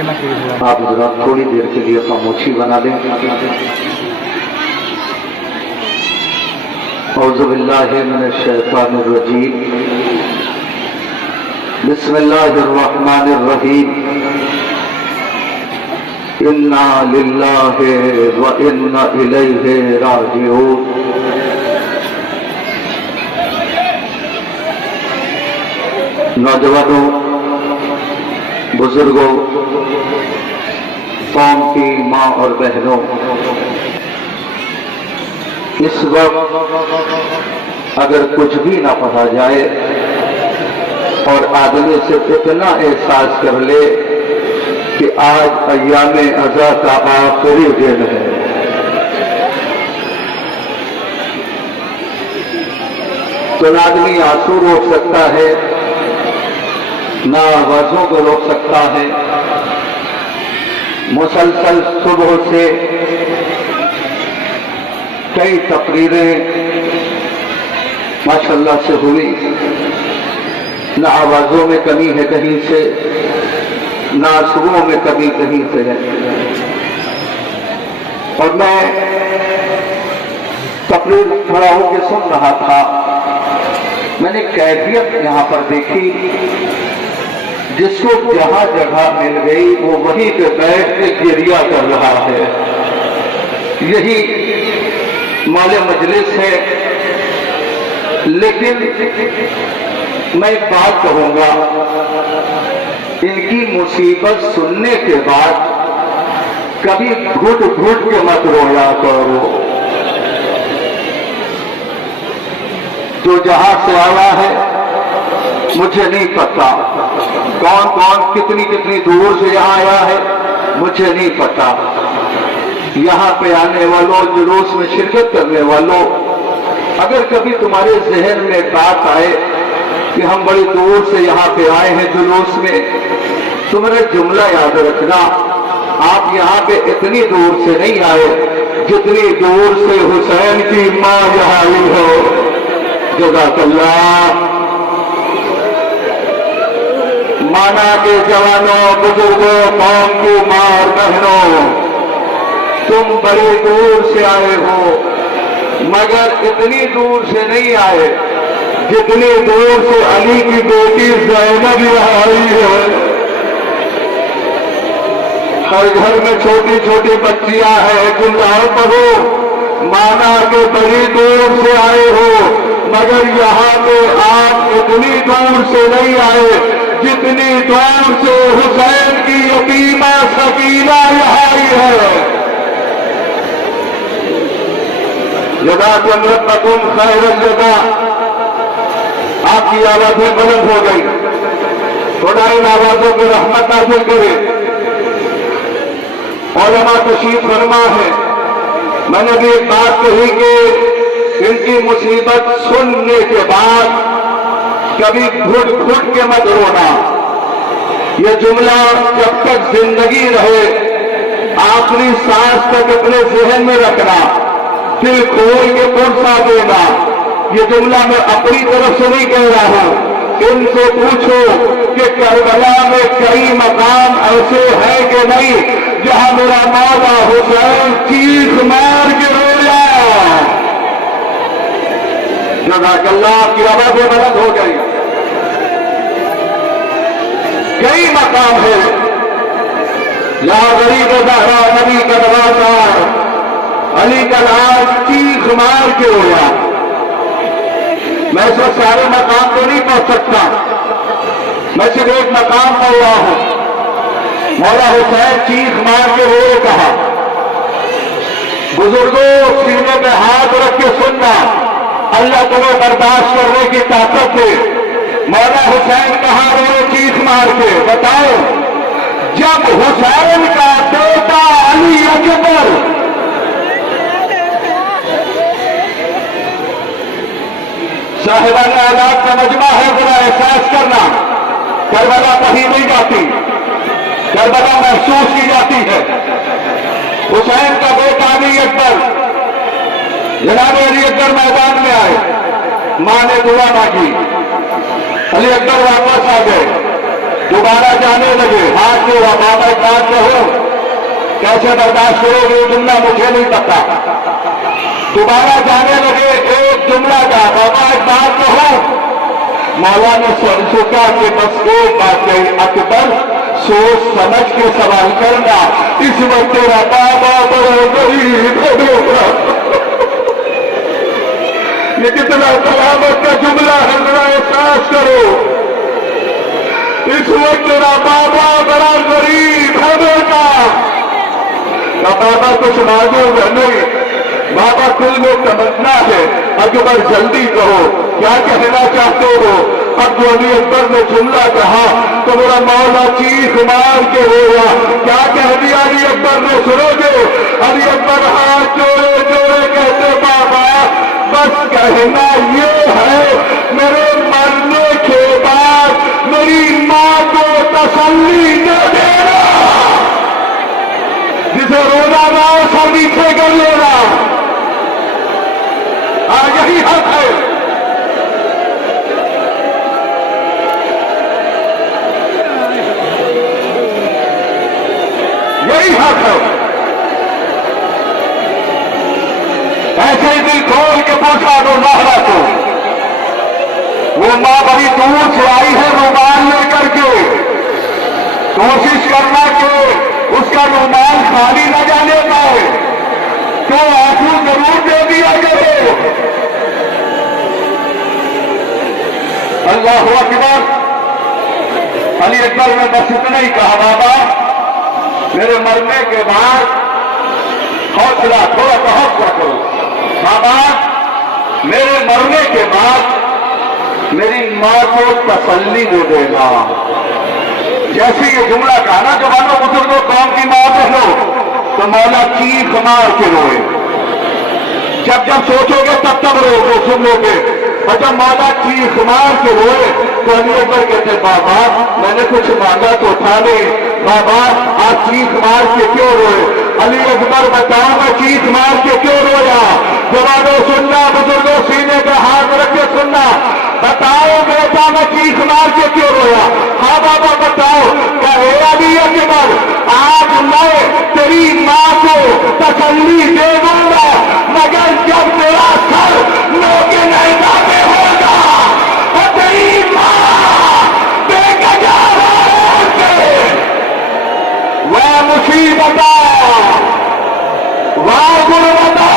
आप जरा थोड़ी देर के लिए खामोशी बना लें। औज़ु बिल्लाहि मिनश शैतानिर रजीम। बिस्मिल्लाहिर रहमानिर रहीम। इन्ना लिल्लाहि व इन्ना इलैहि राजिऊन। नौजवानों, बुजुर्गों, कौम की माँ और बहनों, इस वक्त अगर कुछ भी ना पढ़ा जाए और आदमी से इतना एहसास कर ले कि आज अय्यामे अज़ा का आखिरी दिन है, तो आदमी आंसू रोक सकता है, ना आवाजों को रोक सकता है। मुसलसल सुबह से कई तकरीरें माशाअल्लाह से हुई, ना आवाजों में कमी है कहीं से, ना आंसुओं में कमी कहीं से है। और मैं तकरीर खड़ा होकर सुन रहा था, मैंने कैफियत यहां पर देखी, जिसको जहां जगह मिल गई वो वहीं पे बैठ के गिरिया कर रहा है। यही मौले मजलिस है। लेकिन मैं एक बात कहूंगा, इनकी मुसीबत सुनने के बाद कभी घुट घुट के मत रोया करो। जो जहां से आया है मुझे नहीं पता, कौन कौन कितनी कितनी दूर से यहां आया है मुझे नहीं पता। यहां पे आने वालों, जुलूस में शिरकत करने वालों, अगर कभी तुम्हारे जहन में बात आए कि हम बड़ी दूर से यहां पे आए हैं जुलूस में, तो मेरा जुमला याद रखना, आप यहां पे इतनी दूर से नहीं आए जितनी दूर से हुसैन की मां यहां आई हो। जज़ाकल्लाह। माना के जवानों, बुजुर्गों, कौम की मां और बहनों, तुम बड़ी दूर से आए हो, मगर इतनी दूर से नहीं आए जितनी दूर से अली की बेटी ज़ैनब यहाँ आई है। हर घर में छोटी छोटी बच्चियां हैं, गुलजार पढ़ो। माना के बड़ी दूर से आए हो, मगर यहाँ पे आप इतनी दूर से नहीं आए जितनी दूर से हुसैन की यतीमा सकीना यहाँ आई है। जज़ाकुम रब्बकुम खैरल जज़ा। आपकी आवाजें बुलंद हो गई, थोड़ा इन आवाजों को रहमत नाज़िल करे। उलमा तशरीफ फरमा है। मैंने भी एक बात कही कि इनकी मुसीबत सुनने के बाद कभी घुट घुट के मत रोना। ये जुमला जब तक जिंदगी रहे आखिरी सांस तक अपने जहन में रखना, दिल खोल के पुरसा देना। ये जुमला मैं अपनी तरफ से नहीं कह रहा हूं, इनसे पूछो कि करबला में कई मकाम ऐसे हैं कि नहीं जहां मेरा मौला हुसैन चीख मार के रोया। जज़ाकल्लाह की आवाजें बुलंद हो गई। कई मकाम है, या गरीब ज़हरा नबी का नवासा अली का लाल चीख मार के रोया। मैं इस वक्त सारे मकाम को नहीं पहुंच सकता, मैं सिर्फ एक मकाम पढ़ रहा हूं। मौला हुसैन चीख मार के रोए कहा। बुजुर्गों, सीने पे हाथ रख के सुनना, अल्लाह तुम्हें बर्दाश्त करने की ताकत दे। मौला हुसैन कहाँ रोए चीख मार के, बताओ? जब हुसैन का बेटा अली अकबर साहिबान औलाद का मजमा है, जरा एहसास करना, करबला कहीं नहीं जाती, करबला महसूस की जाती है। हुसैन का बेटा अली अकबर, जनाब अली अकबर मैदान में आए, मां ने दुआ मांगी, अली अकबर वापस आ गए। दोबारा जाने लगे। हाथ जो बाबा एक बात कहो, कैसे बर्दाश्त करोगे ये जुमला मुझे नहीं पता। दोबारा जाने लगे, एक जुमला का बाबा एक बात कहो। मौला ने सर झुका के बस एक बात कही, अकबर सोच समझ के सवाल करना, इस वक्त तेरा बाबा बड़ा गरीब होगा। ये कितना कलामत का जुमला है, जरा एहसास करो। इस वक्त तेरा बाबा बड़ा गरीब होगा। बाबा कुछ मांगोगे नहीं, बाबा कुल में तमन्ना है। अकबर जल्दी कहो, क्या कहना चाहते हो? अब जो अली अकबर ने जुमला कहा तो मेरा मौला चीख मार के रोया। क्या कह दिया अली अकबर ने, सुनोगे? अली अकबर हाथ जोड़े जोड़े कहते, बाबा बस कहना ये है, मेरे मरने के बाद मेरी माँ को तसल्ली दे देना। जिसे रोना ना सब नीचे कर लेना। यही हक है। यही हक है। ऐसे ही दिल खोल के पूछा दो माहरा को। वो माँ बड़ी दूर से आई है रुमाल लेकर के। कोशिश करना कि उसका रुमाल खाली न जाने पाए, तो आंसू जरूर दे दिया जाए। अल्लाह अकबर। अली अकबर ने बस इतना ही कहा, बाबा मेरे मरने के बाद हौसला थोड़ा सा हौसला करो। बाबा मेरे मरने के बाद मेरी माँ को तसल्ली दे देना। जैसे ये जुमला कहा ना, जवानों बुजुर्गों कौम की माँ बहनो, तो मौला चीख मार के रोए। जब जब सोचोगे तब तब रोगे, सुन लोगे। और जब मौला चीख मार के रोए तो अली अकबर कहते, बाबा मैंने कुछ मांगा तो था नहीं, बाबा आप चीख मार के क्यों रोए? अली अकबर बताओ मैं चीख मार के क्यों रोया? जवानों सुनना, बुजुर्गों सीने पे हाथ रख के सुनना। बताओ बेटा मैं चीख मार के क्यों रोया? हाँ बाबा बताओ। कहे अली अकबर आज मैं तेरी माँ को तसल्ली दे दूंगा, मगर जब तेरा सर लोगे नहीं जाते होगा तो तेरी माँ बेगजा होके वह मुसीबता वह गुणवत्ता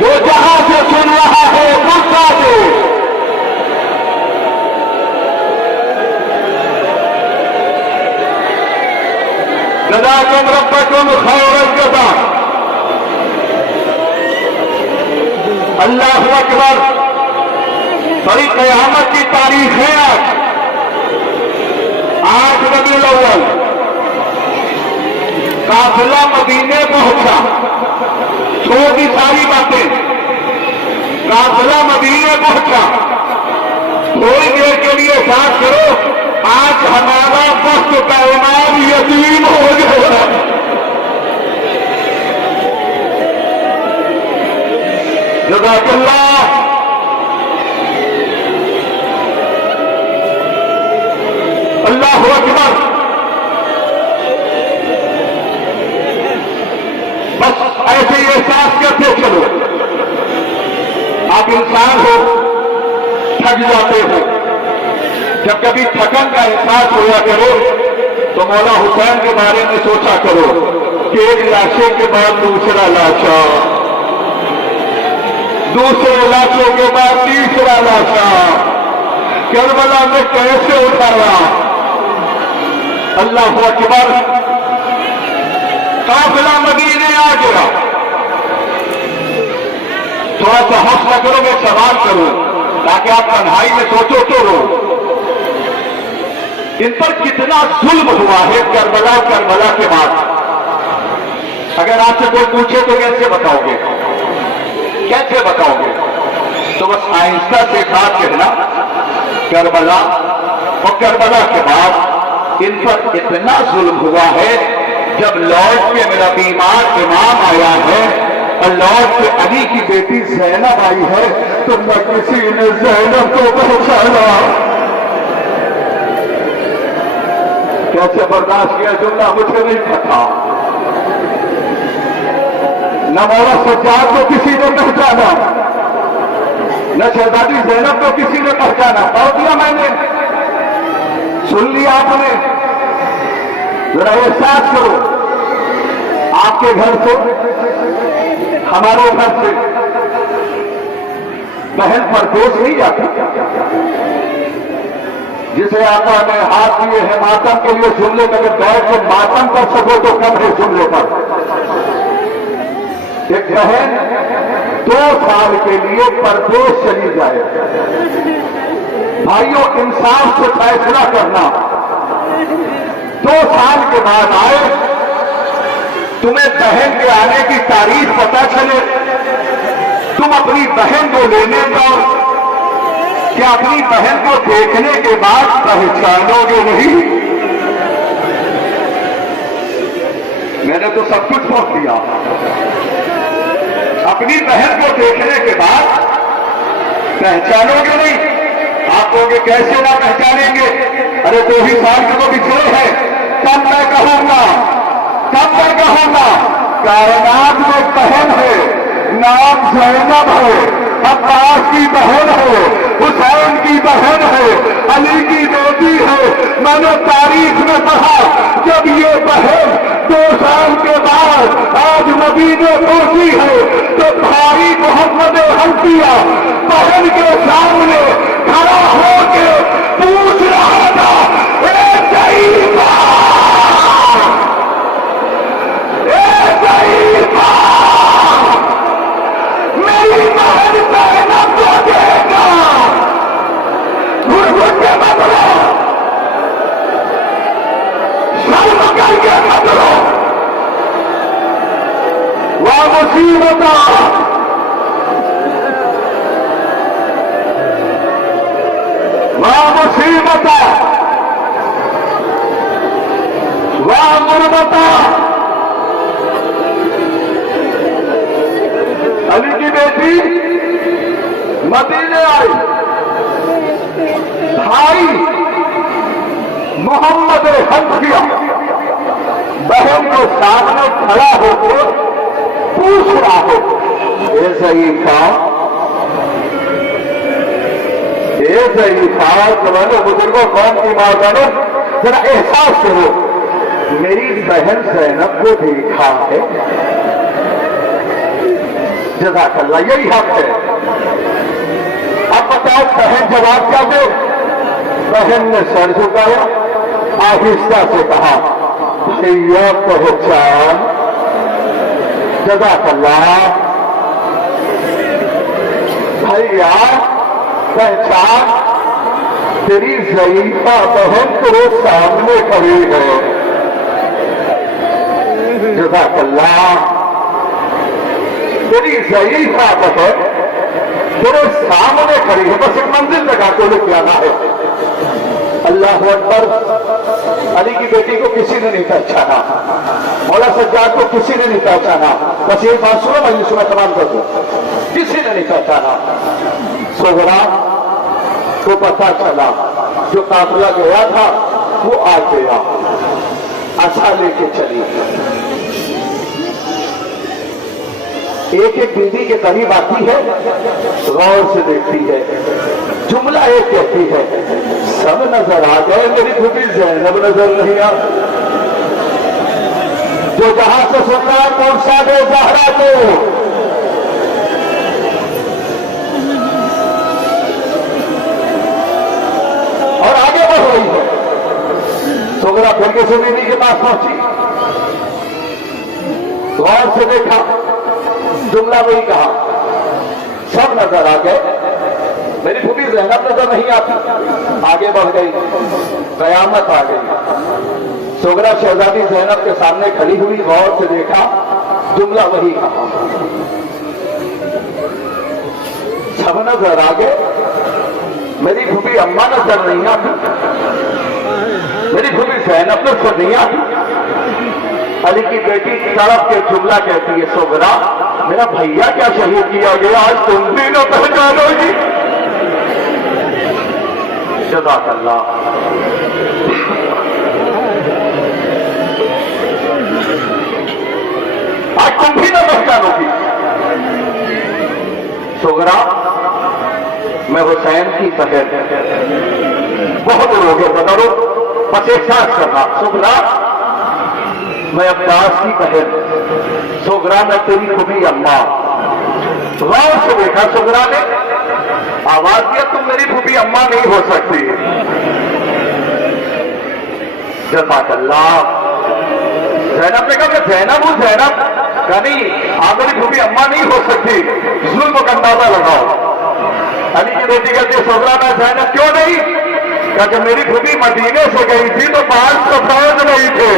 जो जहां से सुन रहा है गुस्सा से। जज़ाकुम रब्बकुम खैरल जज़ा। अल्लाहु अकबर। बड़ी क़यामत की तारीख है आज। 8 रबीउल अव्वल काफिला मदीने पहुंचा। छोड़ दी सारी बातें, काफिला मदीने पहुंचा। थोड़ी देर के लिए साथ करो, आज हमारा वक्त का इमाम यतीम हो गया। जज़ाकल्लाह। अल्लाहु अकबर। बस ऐसे ही एहसास करते चलो। आप इंसान हो, थक जाते हो। जब कभी थकन का एहसास हुआ करो तो मौला हुसैन के बारे में सोचा करो कि एक लाशे के बाद दूसरा लाशा, दूसरे लाशों के बाद तीसरा लाशा, करबला में कैसे उठाया। अल्लाह अकबर। काफिला मदीने आ गया। थोड़ा सा हौसला करो, मैं सवाल करूं ताकि आप तन्हाई में सोचो तो रो। इन पर कितना जुल्म हुआ है करबला के बाद। अगर आपसे कोई पूछे तो कैसे बताओगे? कैसे बताओगे? तो बस आहिस्ता से बात कहना, करबला और करबला के बाद इन पर इतना जुल्म हुआ है। जब लौट के मेरा बीमार इमाम आया है और लौट के अली की बेटी ज़ैनब आई है तो न किसी ने ज़ैनब को पहचाना, कैसे बर्दाश्त किया जुमला मुझे नहीं पता। न मौला सज्जाद को किसी ने पहचाना, न शहजादी ज़ैनब को किसी ने पहचाना। कह दिया मैंने, सुन लिया आपने। जरा एहसास करो, आपके घर से, हमारे घर से बहन परदेश नहीं जाती। जिसे आका ने हाथ दिए हैं मातम के लिए, जुमले में अगर बैठ के मातम कर सको तो कम है जुमले पर। एक बहन 2 साल के लिए परदेश चली जाए। भाइयों, इंसाफ से फैसला करना। 2 साल के बाद आए, तुम्हें बहन के आने की तारीख पता चले, तुम अपनी बहन को लेने जाओ, क्या अपनी बहन को देखने के बाद पहचानोगे नहीं? मैंने तो सब कुछ सोच दिया। अपनी बहन को देखने के बाद पहचानोगे नहीं? आप कहोगे कैसे ना पहचानेंगे? अरे 2 ही साल के तो बिछड़े हैं। तब मैं कहूंगा, कायनात में बहन है, नाम ज़ैनब है, अब्बास की बहन है, हुसैन की बहन है, अली की बेटी है। मैंने तारीख में पढ़ा, जब ये बहन 2 साल के बाद आज नबी ने पहुंची है, तो भाई मोहम्मद हंसिया बहन के सामने खड़ा होके पूछ रहा था, मेरी बहन ज़ैनब को देगा, घुट के मत रो, शर्म करके मत रो। वह मुसीबत, वह मुसीबत, वह मुरबता। अली की बेटी मदीने आई, भाई मोहम्मद हंसिया बहन के सामने खड़ा होकर पूछ रहा हो, ए ज़ईफ़ा, जवानों बुजुर्गों, कौम की मां बहनों, जरा एहसास करो, मेरी बहन ज़ैनब को देखा है? जज़ाकल्लाह, यही हक है। अब बताओ बहन जवाब क्या दे? बहन ने सर झुकाया, आहिस्ता से कहा, भैया पहचान। जज़ाकल्लाह, भैया पहचान, तेरी ज़ईफ़ा बहन तेरे सामने खड़ी है। जज़ाकल्लाह, तेरी ज़ईफ़ा बहन तेरे सामने खड़ी है। बस एक मंजिल तक आपको लिख लाना है। अल्लाह अकबर। अली की बेटी को किसी ने नहीं पहचाना, मौला सज्जाद को किसी ने नहीं पहचाना। बस ये बात सुनो, मैं सुना तमाम कर दूं, किसी ने नहीं पहचाना। सोहरा को पता चला जो काफिला गया था वो आ गया, आशा लेके चली। एक एक बीवी के करीब आती है, गौर से देखती है, जुमला एक कहती है, सब नजर आ गए, मेरी खूबी ज़ैनब नजर नहीं आ। जो जहां से सुन रहा है पहुंचा दे ज़हरा को। और आगे बढ़ रही है। सोगरा फिर के बीवी के पास पहुंची, गौर से देखा, जुमला वही कहा, सब नजर आ गए, मेरी खूबी ज़ैनब नजर नहीं आती। आगे बढ़ गई, कयामत आ गई। सोगरा शहजादी ज़ैनब के सामने खड़ी हुई, गौर से देखा, जुमला वही कहा, सब नजर आ गए, मेरी खूबी अम्मा नजर नहीं आती, मेरी खूबी ज़ैनब नजर नहीं आती। अली की बेटी तड़प के जुमला कहती है, सोगरा मेरा भैया क्या शहीद किया गया, आज तुम भी न पहचानोगी। जज़ाकल्लाह। तुम भी न पहचानोगी। सुगरा, मैं हुसैन की बहन, बहुत लोग हैं बता दो, बस एक साथ करना। सुगरा, मैं अब्बास की बहन, सुगरा मैं तेरी खुदी अम्मा। गौर से देखा सुगरा ने, आवाज दिया तुम मेरी फूफी अम्मा नहीं हो सकती। जज़ाकल्लाह। ज़ैनब ने कहा ज़ैनब हूं ज़ैनब, यानी आप मेरी फूफी अम्मा नहीं हो सकती, जुल्म का अंदाजा लगाओ। अली की बेटी कहती सुगरा मैं ज़ैनब क्यों नहीं? क्या जब मेरी फूफी मदीने से गई थी तो 500 फौज नहीं थे,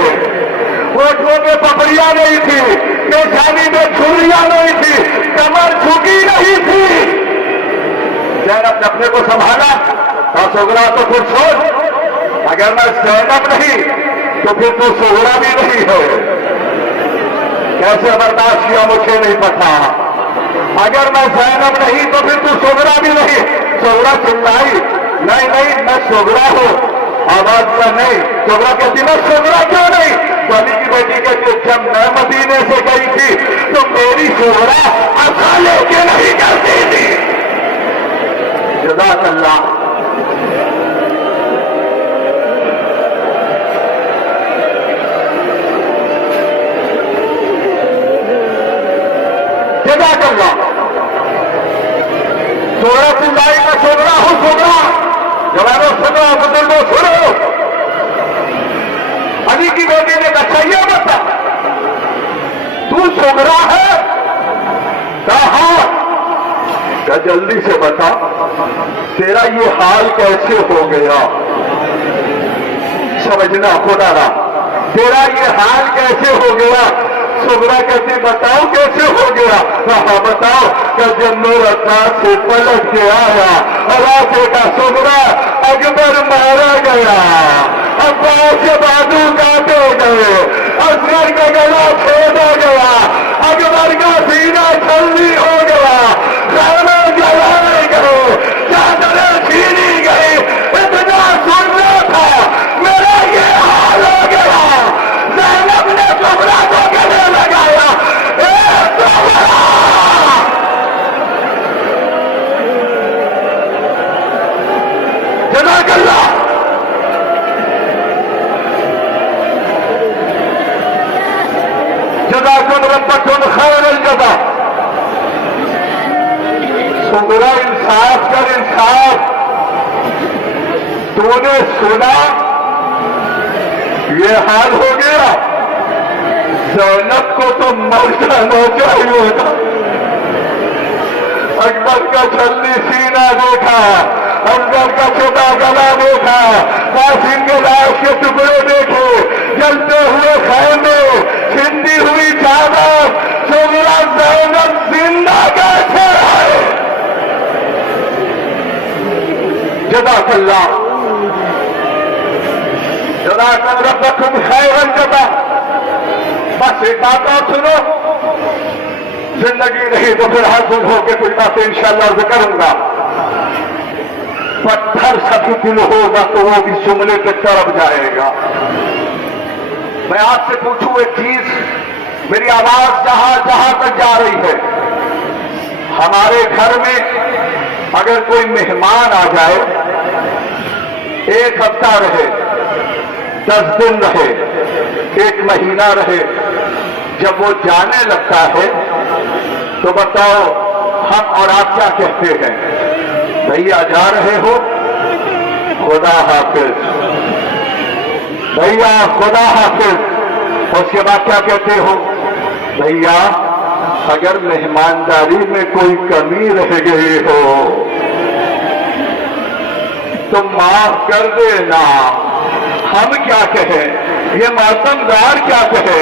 होठों में पपड़ियां नहीं थी, पेशानी में छुरियां नहीं थी, कमर झुकी नहीं थी। ज़ैनब ने अपने को संभाला और सुगरा तो फिर सोच, अगर मैं ज़ैनब नहीं तो फिर तो सुगरा भी नहीं है। कैसे बर्दाश्त किया मुझे नहीं पता। अगर मैं ज़ैनब नहीं तो फिर तू सुगरा भी नहीं। सुगरा चिल्लाई, नहीं नहीं मैं सुगरा हूं। आवाज में नहीं, सुगरा कहती मैं सुगरा क्यों नहीं? तो अली की बेटी कहती जब मैं मदीने से गई थी तो मेरी सुगरा असा लेके नहीं करती थी। जज़ाकल्लाह। जज़ाकल्लाह। सुगरा चिल्लाई मैं सुगरा हूं सुगरा। जवाब सुनो बुजुर्गों सुनो। अली की बेटी ने कहा ये बता तू सुगरा है? कहा जल्दी से बता तेरा ये हाल कैसे हो गया? समझना खुदा ना, तेरा ये हाल कैसे हो गया? सुगरा कहती बताओ कैसे हो गया? कहा बताओ कि जब मेरा कान से पलट के आया, अल्लाह बेटा सुगरा अकबर मारा गया, अब्बास के बाजू काटे गए, असगर का गला छोड़ा गया, अकबर का सीना जल्दी हो गया, ज़ैनब जलाए गए, चादरें छीनी गई। इतना सुनना था, मेरा ये हाल हो गया। ज़ैनब ने सुगरा को गले लगाया, जज़ाकल्लाह। जज़ाकुम रब्बकुम खैरल जज़ा। सुगरा इंसाफ कर इंसाफ। तूने सुना ये हाल हो गया, ज़ैनब को तो मर जाना चाहिए था। अकबर का छल्ली सीना देखा, अकबर का छोटा गला देखा, कासिम के लाश के टुकड़े देखे, जलते हुए खैमे, छिंदी हुई चादर, सुगरा ज़ैनब जिंदा कैसे है? जज़ाकल्लाह। जज़ाकुम रब्बकुम खैरल जज़ा। बस एक बात और सुनो, जिंदगी नहीं तो फिर हाथ धुल होकर कुछ बातें इंशाअल्लाह अर्ज करूंगा। पत्थर सभी दिल होगा तो वो भी जुमले की तरफ जाएगा। मैं आपसे पूछूं एक चीज, मेरी आवाज जहां जहां तक जा रही है, हमारे घर में अगर कोई मेहमान आ जाए, 1 हफ्ता रहे, 10 दिन रहे, 1 महीना रहे, जब वो जाने लगता है तो बताओ हम और आप क्या कहते हैं? भैया जा रहे हो, खुदा हाफिज, भैया खुदा हाफिज। उसके बाद क्या कहते हो? भैया अगर मेहमानदारी में कोई कमी रह गई हो तो माफ कर देना। हम क्या कहें? ये मातमदार क्या कहे?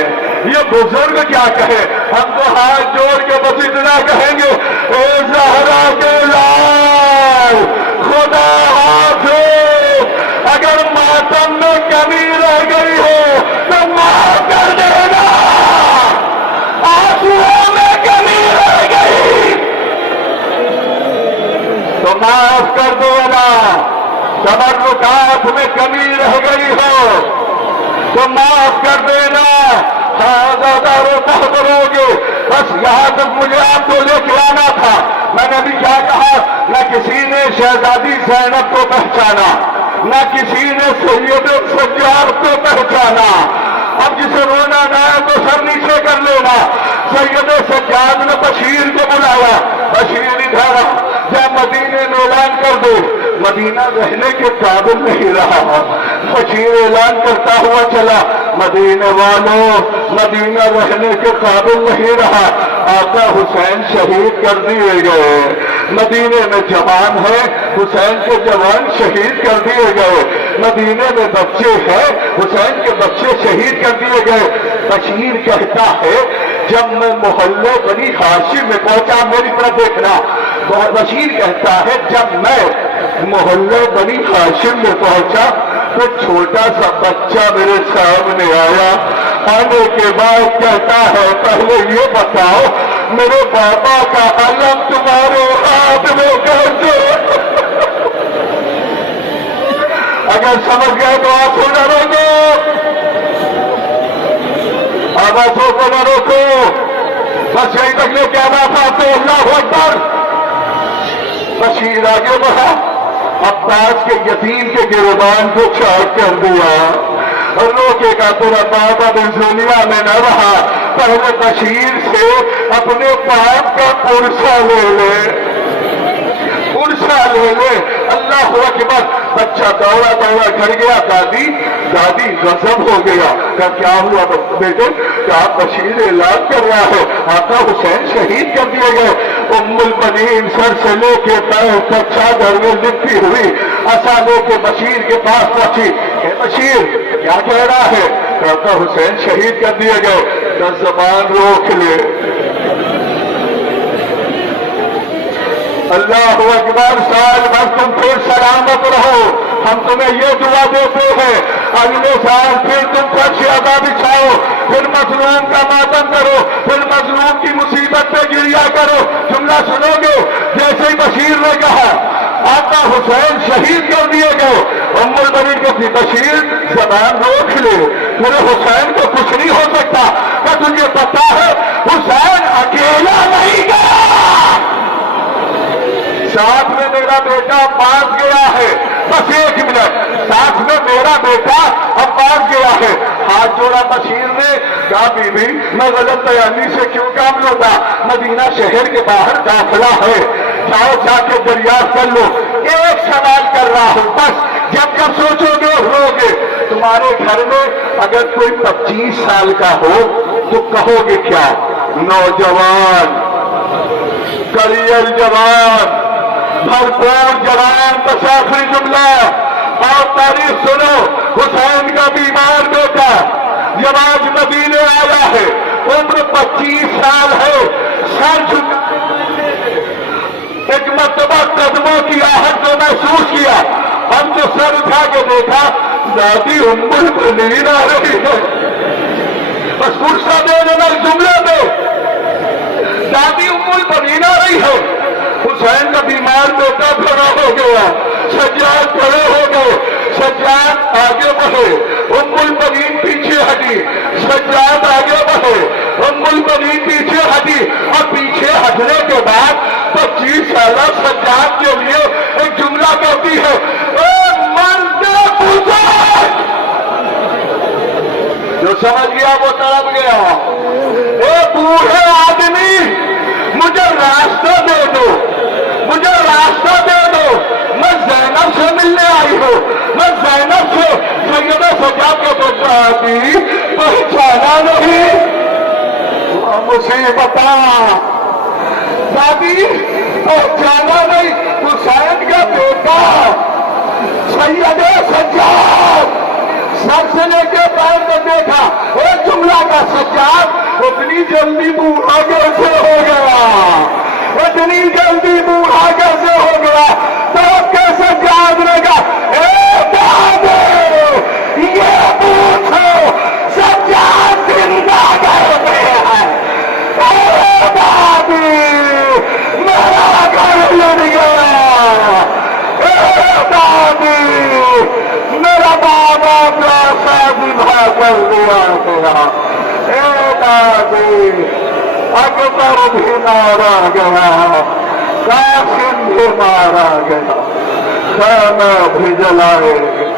ये बुजुर्ग क्या कहे? हम तो हाथ जोड़ के बस इतना कहेंगे, ओ ज़हरा के लाल खुदा हाफिज, अगर मातम में कमी रह गई हो तो माफ कर देना। आंसुओं में कमी रह गई तो माफ कर देना। तबर्रुकात में कमी रह गई हो तो माफ कर देना। हाँ दादा रो करोगे बस यहाँ तक मुझे आपको लेके आना था। मैंने भी क्या कहा, न किसी ने शहजादी ज़ैनब को पहचाना, न किसी ने सैयद सज्जाद को पहचाना। अब जिसे रोना ना है तो सर नीचे कर लेना। सैयद सज्जाद ने बशीर को बुलाया, बशीर इधर जब मदीने में ऐलान कर दो, मदीना रहने के काबिल नहीं रहा। बशीर ऐलान करता हुआ चला, मदीने वालों, मदीना रहने के काबिल नहीं रहा, आका हुसैन शहीद कर दिए गए। मदीने में जवान है, हुसैन के जवान शहीद कर दिए गए। मदीने में बच्चे हैं, हुसैन के बच्चे शहीद कर दिए गए। बशीर कहता है, जब मैं मोहल्ले बनी हाशिम में पहुंचा, मेरी तरफ देखना, बशीर कहता है जब मैं मोहल्ले बनी हाशिम में पहुंचा तो छोटा सा बच्चा मेरे सामने आया। आने के बाद कहता है, पहले ये बताओ मेरे बाबा का अलम तुम्हारे हाथ में कैसे? अगर समझ गए तो आंसू न रोको, अब आंसू को न रोको, बस यही तक लेके आना था। तो अल्लाह अकबर। बशीर आगे बढ़ा, अब्बास के यतीम के गिरबान को चाक कर दिया और रोकेगा तेरा बाबा भी दुनिया में न रहा। पहले बशीर से अपने बाप का पुरसा ले ले, पुरसा ले ले। अल्लाह अकबर। बच्चा दौड़ा दौड़ा घर गया, दादी दादी गजब हो गया। क्या हुआ बेटे? क्या बशीर ऐलान कर रहा है, आका हुसैन शहीद कर दिए गए। उम्मुल बनीन सर से लेके पैर तक चादर में लिपटी हुई असा लेके बशीर के पास पहुंची। बशीर क्या कह रहा है? आका हुसैन शहीद कर दिए गए। तो जबान रोक ले। अल्लाह अकबर। साल भर तुम फिर सलामत रहो, हम तुम्हें ये दुआ देते हैं। अगले साल फिर तुम फर्श अदा बिछाओ, फिर मजलूम का मातम करो, फिर मजलूम की मुसीबत पे गिरिया करो। जुमला सुनोगे जैसे ही बशीर ने कहा, आका हुसैन शहीद कर दिए गए। उम्मुल बनीन कहती, बशीर जबान रोक ले, मेरे हुसैन को कुछ नहीं हो सकता। क्या तुझे पता है हुसैन अकेला नहीं गया, साथ में मेरा बेटा अब्बास गया है। बस एक मिनट, साथ में मेरा बेटा अब्बास गया है। हाथ जोड़ा बशीर ने, कहा बीबी मैं गलत बयानी से क्यों काम लूंगा, मदीना शहर के बाहर दाखिला है, जाओ जाके दरियाफ्त कर लो। एक सवाल कर रहा हूं बस, जब जब सोचोगे रोगे। तुम्हारे घर में अगर कोई 25 साल का हो तो कहोगे क्या? नौजवान, करियर जवान, भरपूर जवान। बस आखिरी जुमला और तारीफ सुनो। हुसैन का बीमार बेटा जब आज मदीने आया है, उम्र 25 साल है, सर झुका, एक मरतबा कदमों की आहट को महसूस किया। हम तो सर उठा के देखा, दादी उम्मुल बनीन आ रही है। बस फुर्सत दे देना जुमले में, दादी उम्मुल बनीन आ रही है। हुसैन का बीमार बेटा खड़ा हो गया, सज्जाद खड़े हो गए। सज्जाद आगे बढ़े, उम्मुल बनीन पीछे हटी। सज्जाद आगे बढ़े, उम्मुल बनीन पीछे हटी। और पीछे हटने के बाद 25 साल सज्जाद के लिए एक जुमला कहती है, जो समझ गया वो तड़प गया। ए बूढ़े आदमी, मुझे रास्ता दे दो, मुझे रास्ता दे दो। मैं ज़ैनब से मिलने आई हूँ, मैं ज़ैनब से सैयद सज्जाद के बेटी पहचाना नहीं। मुसीबत दादी पहचाना नहीं, हुसैन का बेटा सैयद सज्जाद। सर से लेके पैर तक देखा, एक जुमला का सज्जाद इतनी जल्दी बूढ़ा कैसे हो गया, इतनी जल्दी बूढ़ा कैसे हो गया? तो कैसे सज्जाद ने कहा, ए दादी ये पूछो सज्जाद जिंदा करते हैं। ए दादी मेरा घर लड़ गया, ए दादी मेरा बाबा शादी भा कर दिया गया। ए दादी अकबर भी मारा गया, कासिम भी मारा गया, खाना भी जलाए